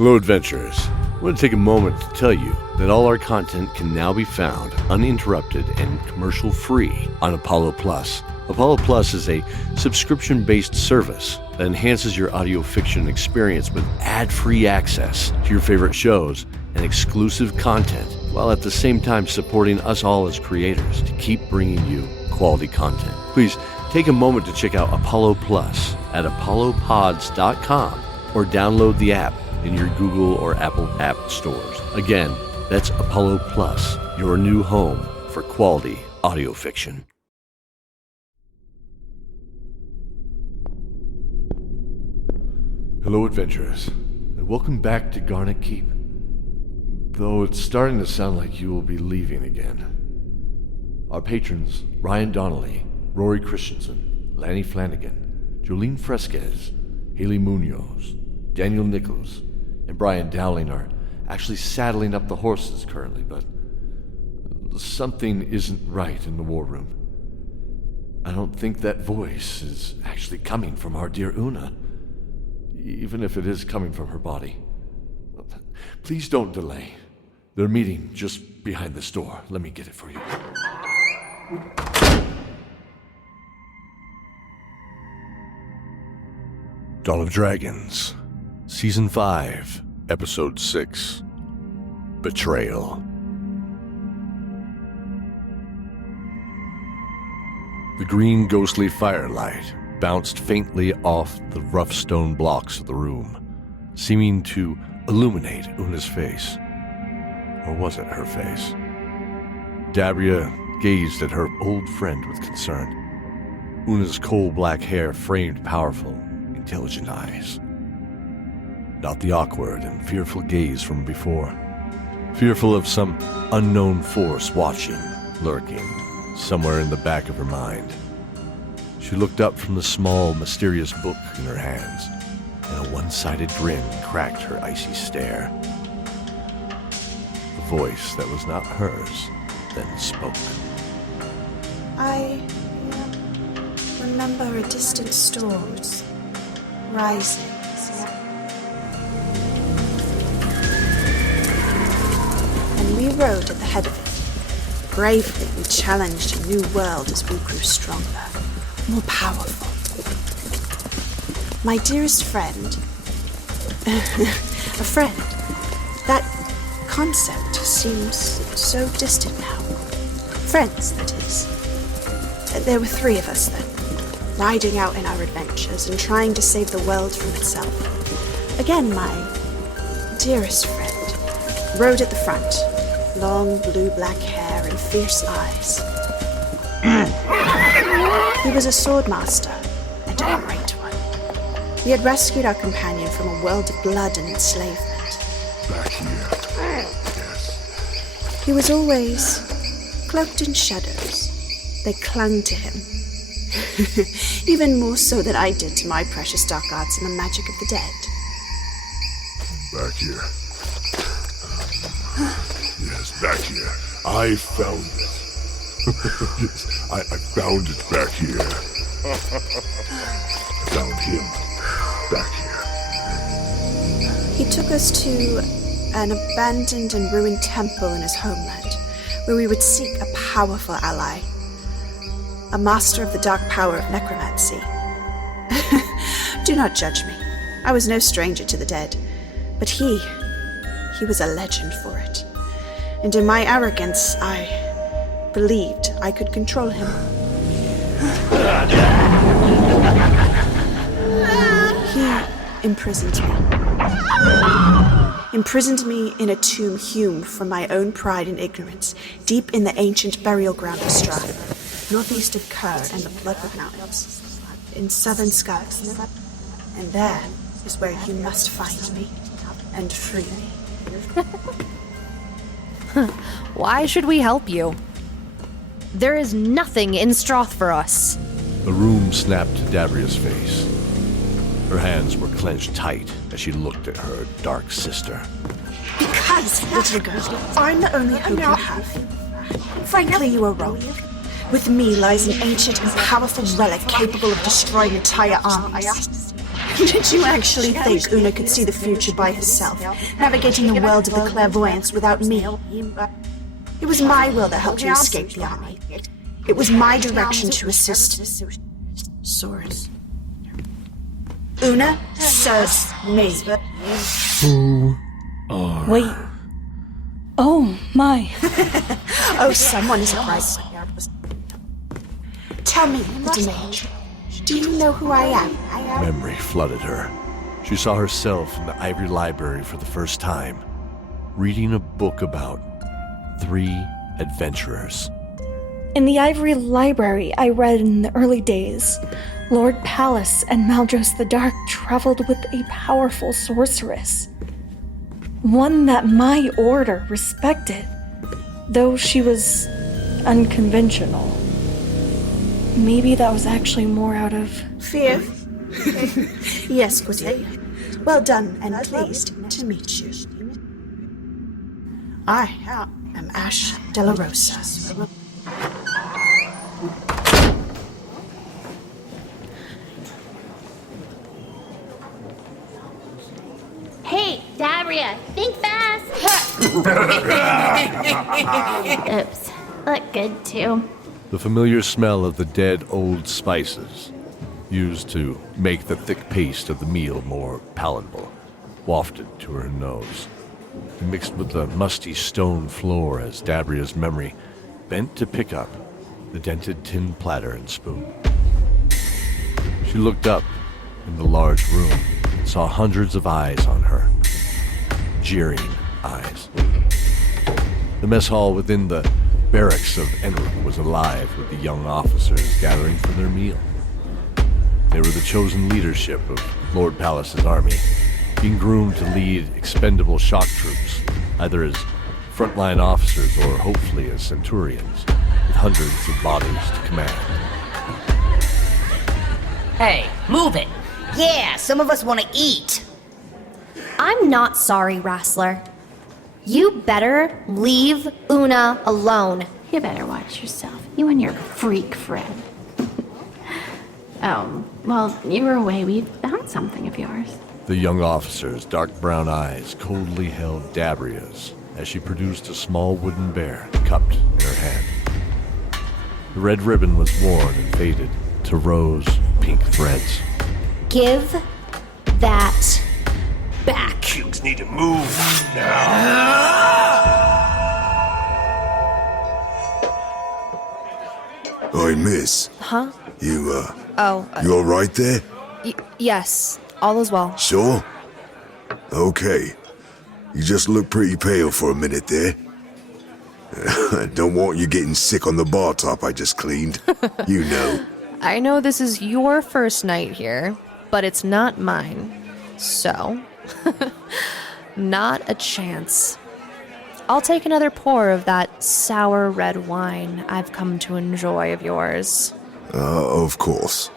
Hello, adventurers. I want to take a moment to tell you that all our content can now be found uninterrupted and commercial-free on Apollo Plus. Apollo Plus is a subscription-based service that enhances your audio fiction experience with ad-free access to your favorite shows and exclusive content, while at the same time supporting us all as creators to keep bringing you quality content. Please take a moment to check out Apollo Plus at apollopods.com or download the app in your Google or Apple app stores. Again, that's Apollo Plus, your new home for quality audio fiction. Hello, adventurers, and welcome back to Garnet Keep. Though it's starting to sound like you will be leaving again. Our patrons, Ryan Donnelly, Rori Christenson, Laney Flanagan, Joleen Fresquez, Hayley Muñoz, Daniel Nichols, and Brian Dowling are actually saddling up the horses currently, but something isn't right in the war room. I don't think that voice is actually coming from our dear Una, even if it is coming from her body. Please don't delay. They're meeting just behind this door. Let me get it for you. Dawn of Dragons, Season 5, Episode 6, Betrayal. The green ghostly firelight bounced faintly off the rough stone blocks of the room, seeming to illuminate Una's face. Or was it her face? DABRIA gazed at her old friend with concern. Una's coal-black hair framed powerful, intelligent eyes. Not the awkward and fearful gaze from before. Fearful of some unknown force watching, lurking, somewhere in the back of her mind. She looked up from the small, mysterious book in her hands, and a one-sided grin cracked her icy stare. The voice that was not hers then spoke. I remember a distant storm's rising. And we rode at the head of it. Bravely we challenged a new world as we grew stronger, more powerful. My dearest friend, a friend, that concept seems so distant now. Friends, that is. There were 3 of us then, riding out in our adventures and trying to save the world from itself. Again, my dearest friend rode at the front, long blue-black hair and fierce eyes. He was a sword master, and a great one. We had rescued our companion from a world of blood and enslavement. Back here. Yes. He was always cloaked in shadows. They clung to him. Even more so than I did to my precious dark arts and the magic of the dead. Back here. Yes, back here. I found it. Yes, I found it back here. I found him back here. He took us to an abandoned and ruined temple in his homeland, where we would seek a powerful ally. A master of the dark power of necromancy. Do not judge me. I was no stranger to the dead. But he was a legend for it. And in my arrogance, I believed I could control him. He imprisoned me. Imprisoned me in a tomb hewn from my own pride and ignorance, deep in the ancient burial ground of Strath, northeast of Kerr and the Bloodwood Mountains, in southern Scots. And there is where you must find me and free me. Why should we help you? There is nothing in Strath for us. The room snapped to DABRIA's face. Her hands were clenched tight as she looked at her dark sister. Because, little girl, I'm the only hope you have. Frankly, you are wrong. With me lies an ancient and powerful relic capable of destroying entire armies. Did you actually think Una could see the future by herself, navigating the world of the clairvoyance without me? It was my will that helped you escape the army. It was my direction to assist Soren. Una serves me. Who are... Wait. Oh, my. Oh, someone is right. Tell me, little mage, do you know who I am? Memory flooded her. She saw herself in the Ivory Library for the first time, reading a book about 3 adventurers. In the Ivory Library I read in the early days, Lord Pallas and Maldros the Dark traveled with a powerful sorceress. One that my order respected, though she was unconventional. Maybe that was actually more out of... Fear? Yes, Cordelia. Well done, and pleased to meet you. I am Ash de la Rosa. Hey, DABRIA, think fast! Oops, look good too. The familiar smell of the dead old spices, used to make the thick paste of the meal more palatable, wafted to her nose. It mixed with the musty stone floor as DABRIA's memory bent to pick up the dented tin platter and spoon. She looked up in the large room and saw hundreds of eyes on her. Jeering eyes. The mess hall within the barracks of Enric was alive with the young officers gathering for their meal. They were the chosen leadership of Lord Pallas's army, being groomed to lead expendable shock troops, either as frontline officers or hopefully as centurions, with hundreds of bodies to command. Hey, move it! Yeah, some of us want to eat! I'm not sorry, Wrestler. You better leave Una alone. You better watch yourself, you and your freak friend. Oh, well, you were away. We found something of yours. The young officer's dark brown eyes coldly held DABRIA's as she produced a small wooden bear cupped in her hand. The red ribbon was worn and faded to rose-pink threads. Give that back. Things need to move now. Oi, miss. Huh? You, Oh, you all right there? yes. All is well. Sure? Okay. You just look pretty pale for a minute there. Don't want you getting sick on the bar top I just cleaned. You know. I know this is your first night here, but it's not mine. So, not a chance. I'll take another pour of that sour red wine I've come to enjoy of yours. Of course.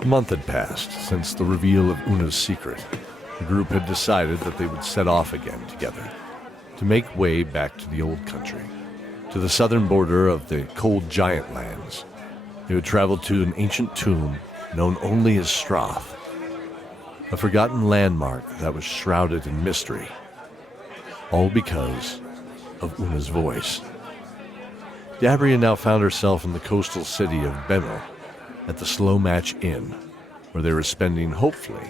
A month had passed since the reveal of Una's secret. The group had decided that they would set off again together to make way back to the old country, to the southern border of the cold giant lands. They would travel to an ancient tomb known only as Strath, a forgotten landmark that was shrouded in mystery, all because of Una's voice. DABRIA now found herself in the coastal city of Benel, at the Slow Match Inn, where they were spending, hopefully,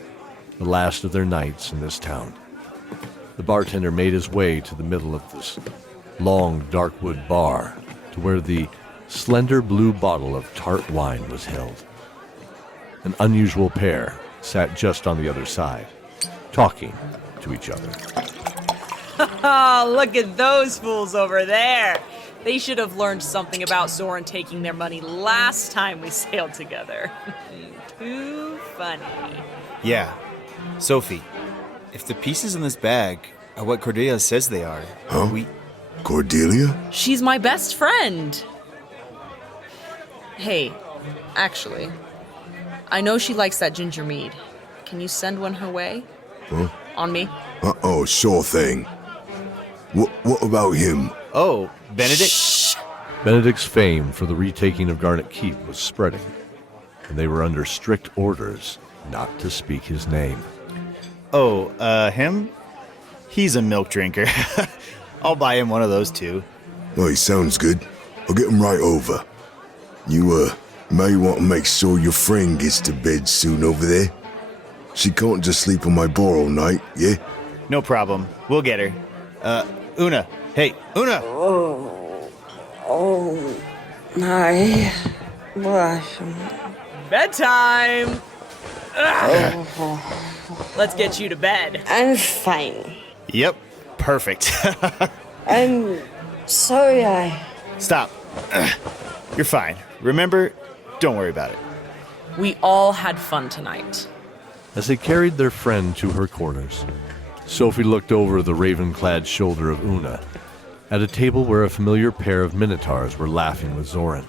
the last of their nights in this town. The bartender made his way to the middle of this long, dark wood bar, to where the slender blue bottle of tart wine was held. An unusual pair sat just on the other side, talking to each other. Oh, look at those fools over there. They should have learned something about Soren taking their money last time we sailed together. Too funny. Yeah. Sophie, if the pieces in this bag are what Cordelia says they are, Huh? Cordelia? She's my best friend. Hey, actually, I know she likes that ginger mead. Can you send one her way? Huh? On me? Oh, sure thing. What about him? Oh, Benedict? Shh. Benedict's fame for the retaking of Garnet Keep was spreading. and they were under strict orders not to speak his name. Oh, him? He's a milk drinker. I'll buy him one of those too. Oh, he sounds good. I'll get him right over. You, may want to make sure your friend gets to bed soon over there. She can't just sleep on my bar all night, yeah? No problem. We'll get her. Una. Hey, Una! I was. Bedtime! Ugh. Let's get you to bed. I'm fine. Yep, perfect. I'm sorry Stop. You're fine. Remember, don't worry about it. We all had fun tonight. As they carried their friend to her quarters, Sophie looked over the raven-clad shoulder of Una at a table where a familiar pair of minotaurs were laughing with Zoran.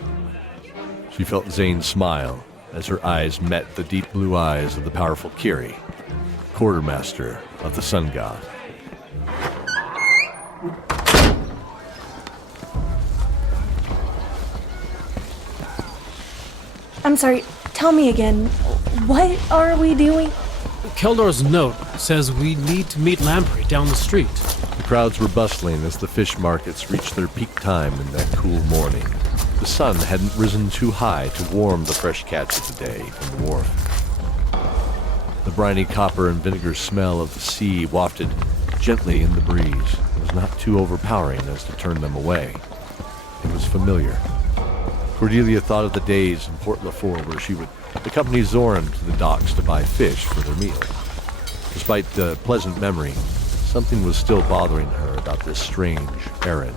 She felt Zane's smile as her eyes met the deep blue eyes of the powerful Kiri, quartermaster of the Sun God. I'm sorry, tell me again. What are we doing? Keldor's note says we need to meet Lamprey down the street. The crowds were bustling as the fish markets reached their peak time in that cool morning. The sun hadn't risen too high to warm the fresh catch of the day from the wharf. The briny copper and vinegar smell of the sea wafted gently in the breeze. It was not too overpowering as to turn them away. It was familiar. Cordelia thought of the days in Port Lafort where she would accompany Zoran to the docks to buy fish for their meals. Despite the pleasant memory, something was still bothering her about this strange errand.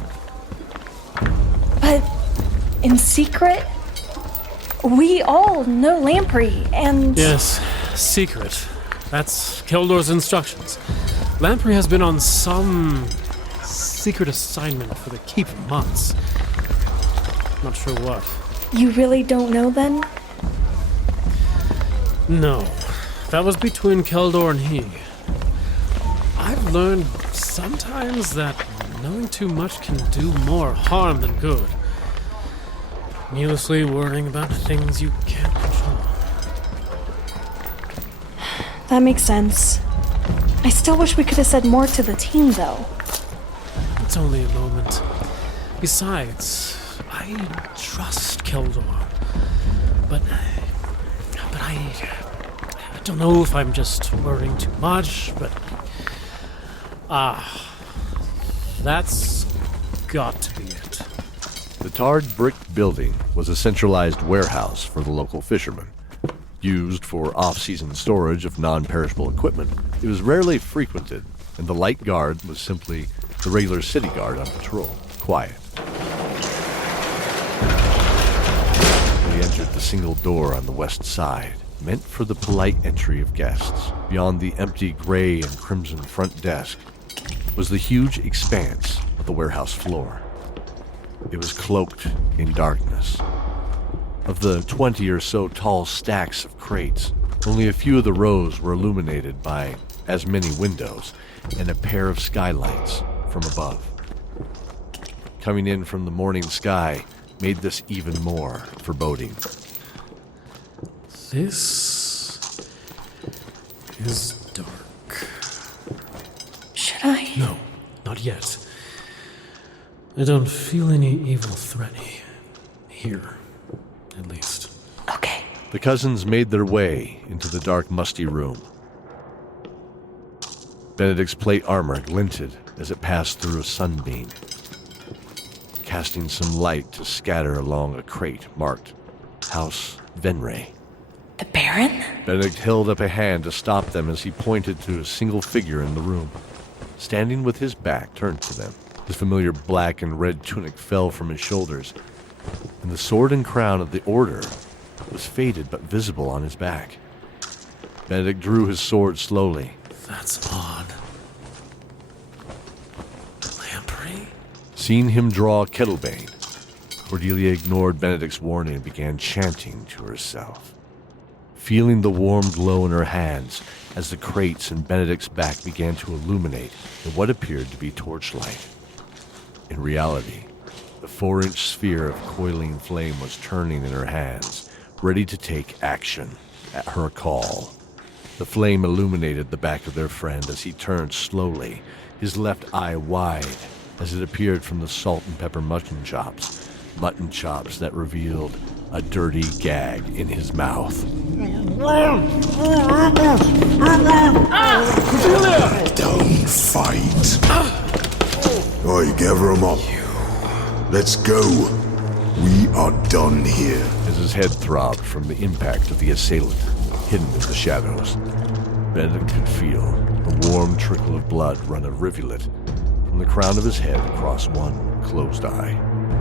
But in secret? We all know Lamprey, and... Yes, secret. That's Keldor's instructions. Lamprey has been on some secret assignment for the keep for months. Not sure what. You really don't know, then? No. That was between Keldor and he. I've learned sometimes that knowing too much can do more harm than good. Needlessly worrying about things you can't control. That makes sense. I still wish we could have said more to the team, though. It's only a moment. Besides, I trust Keldor. But I don't know if I'm just worrying too much, but... that's got to be it. The tarred brick building was a centralized warehouse for the local fishermen. Used for off-season storage of non-perishable equipment, it was rarely frequented, and the light guard was simply the regular city guard on patrol, quiet. They entered the single door on the west side, meant for the polite entry of guests. Beyond the empty gray and crimson front desk was the huge expanse of the warehouse floor. It was cloaked in darkness. Of the 20 or so tall stacks of crates, only a few of the rows were illuminated by as many windows and a pair of skylights from above. Coming in from the morning sky made this even more foreboding. This is dark. Should I? No, not yet. I don't feel any evil threat here, at least. Okay. The cousins made their way into the dark, musty room. Benedict's plate armor glinted as it passed through a sunbeam, casting some light to scatter along a crate marked House Venray. The Baron? Benedict held up a hand to stop them as he pointed to a single figure in the room, standing with his back turned to them. His familiar black and red tunic fell from his shoulders, and the sword and crown of the Order was faded but visible on his back. Benedict drew his sword slowly. That's odd. Lamprey? Seeing him draw Kettlebane, Cordelia ignored Benedict's warning and began chanting to herself, feeling the warm glow in her hands as the crates in Benedict's back began to illuminate in what appeared to be torchlight. In reality, the 4-inch sphere of coiling flame was turning in her hands, ready to take action at her call. The flame illuminated the back of their friend as he turned slowly, his left eye wide as it appeared from the salt and pepper mutton chops that revealed a dirty gag in his mouth. Don't fight. Oi, gather 'em up. Let's go. We are done here. As his head throbbed from the impact of the assailant, hidden in the shadows, Benedict could feel a warm trickle of blood run a rivulet from the crown of his head across one closed eye.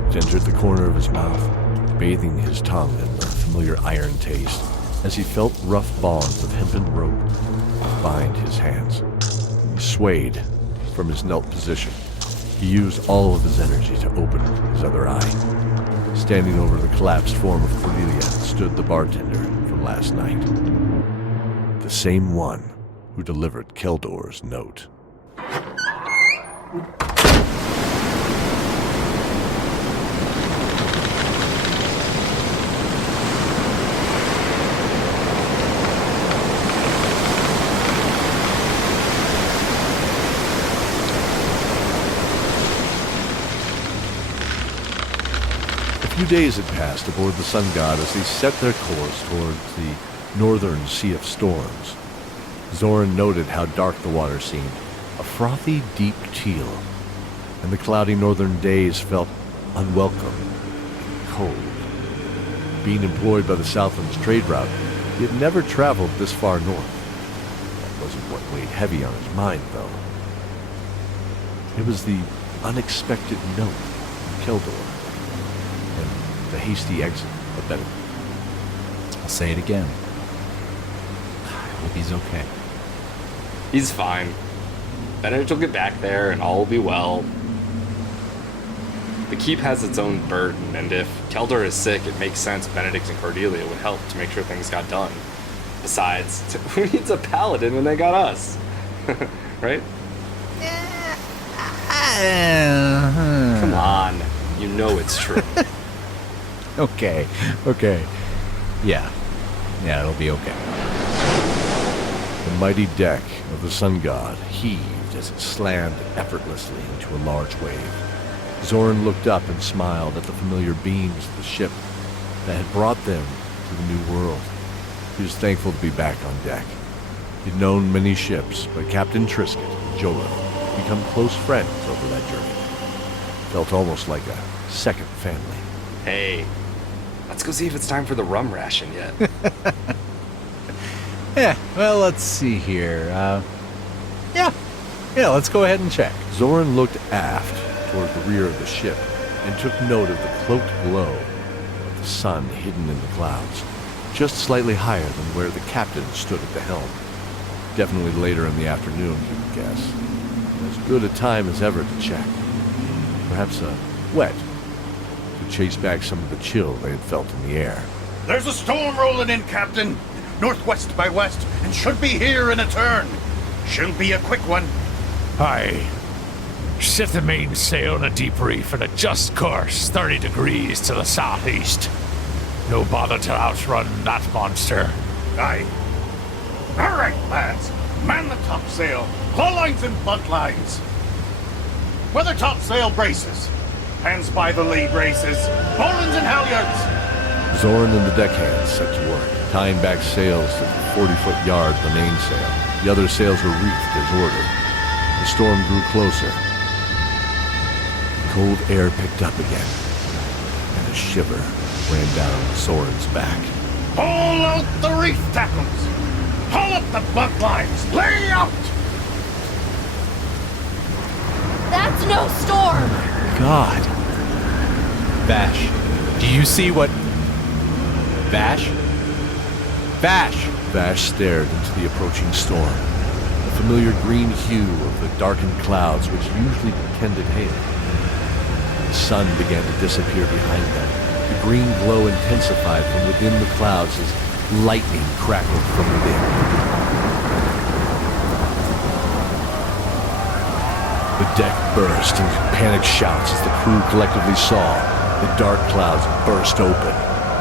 It entered the corner of his mouth, bathing his tongue in the familiar iron taste as he felt rough bonds of hempen rope bind his hands. He swayed from his knelt position. He used all of his energy to open his other eye. Standing over the collapsed form of Cordelia stood the bartender from last night. The same one who delivered Keldor's note. A few days had passed aboard the Sun God as they set their course towards the northern Sea of Storms. Zoran noted how dark the water seemed, a frothy, deep teal, and the cloudy northern days felt unwelcome and cold. Being employed by the Southland's trade route, he had never traveled this far north. That wasn't what weighed heavy on his mind, though. It was the unexpected note from Keldor, and the hasty exit of Benedict. I'll say it again. I hope he's okay. He's fine. Benedict will get back there and all will be well. The keep has its own burden, and if Keldor is sick, it makes sense Benedict and Cordelia would help to make sure things got done. Besides, who needs a paladin when they got us? Right? Come on. You know it's true. Okay. Yeah, it'll be okay. The mighty deck of the Sun God heaved as it slammed effortlessly into a large wave. Zoran looked up and smiled at the familiar beams of the ship that had brought them to the new world. He was thankful to be back on deck. He'd known many ships, but Captain TRISCUIT and JOLITH had become close friends over that journey. Felt almost like a second family. Hey, let's go see if it's time for the rum ration yet. Yeah, well, let's see here. Yeah, let's go ahead and check. Zoran looked aft toward the rear of the ship and took note of the cloaked glow of the sun hidden in the clouds, just slightly higher than where the captain stood at the helm. Definitely later in the afternoon, he would guess. As good a time as ever to check. Perhaps a wet to chase back some of the chill they had felt in the air. There's a storm rolling in, Captain. Northwest by west, and should be here in a turn. She'll be a quick one. Aye. Set the mainsail on a deep reef and a just course, 30 degrees to the southeast. No bother to outrun that monster. Aye. All right, lads. Man the topsail. Claw lines and bunt lines. Weather topsail braces. Hands by the lee braces. Bowlines and halyards. Zoran and the deckhands set to work, tying back sails to the 40-foot yard of the mainsail. The other sails were reefed as ordered. The storm grew closer. The cold air picked up again, and a shiver ran down Zoran's back. Haul out the reef tackles. Haul up the bunt lines. Lay out! That's no storm! God. Vash, do you see what... Vash? Vash stared into the approaching storm. The familiar green hue of the darkened clouds which usually portended hail. The sun began to disappear behind them. The green glow intensified from within the clouds as lightning crackled from within. The deck burst into panicked shouts as the crew collectively saw the dark clouds burst open,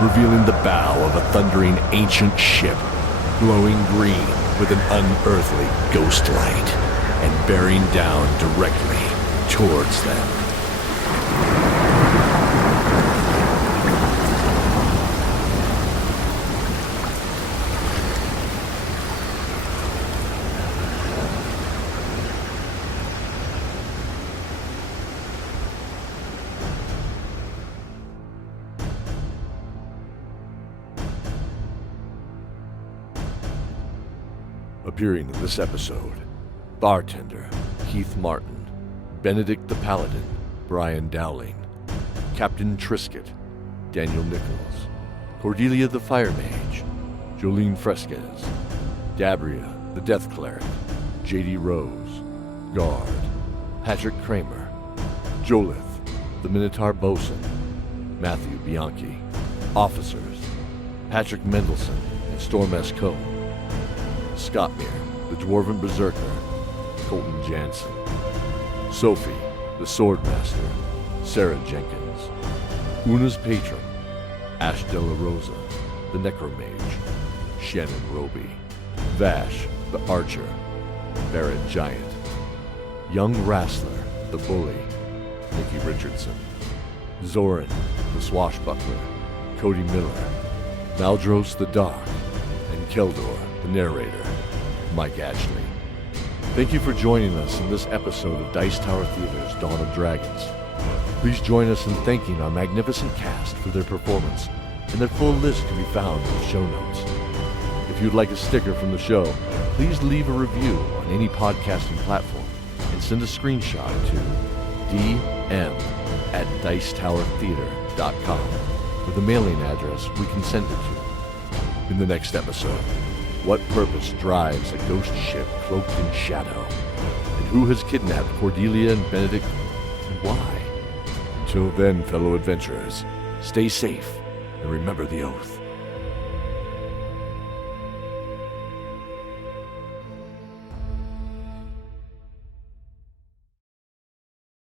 revealing the bow of a thundering ancient ship, glowing green with an unearthly ghost light, and bearing down directly towards them. Appearing in this episode, Bartender, Heath Martin, Benedict the Paladin, Brian Dowling, Captain Triscuit, Daniel Nichols, Cordelia the Fire Mage, Joleen Fresquez, Dabria the Death Cleric, J.D. Rose, Guard, Patrick Cramer, JOLITH the Minotaur Bosun, Matthew Bianchi, Officers, Patrick Mendelson and Storm S. Cone, Scottmere, the Dwarven Berserker, Colton Jansen, Sophie, the Swordmaster, Sarah Jenkins, Una's Patron, Ash de la Rosa, the Necromage, Shannon Roby, Vash, the Archer, Barrett Giant, Young Wrestler, the Bully, Nikki Richardson, Zoran, the Swashbuckler, Cody Miller, Maldros the Dark, and Keldor, the narrator, Mike Ashley. Thank you for joining us in this episode of Dice Tower Theater's Dawn of Dragons. Please join us in thanking our magnificent cast for their performance, and their full list can be found in the show notes. If you'd like a sticker from the show, please leave a review on any podcasting platform and send a screenshot to dm@dicetowertheater.com with a mailing address we can send it to. In the next episode, what purpose drives a ghost ship cloaked in shadow? And who has kidnapped Cordelia and Benedict, and why? Until then, fellow adventurers, stay safe and remember the oath.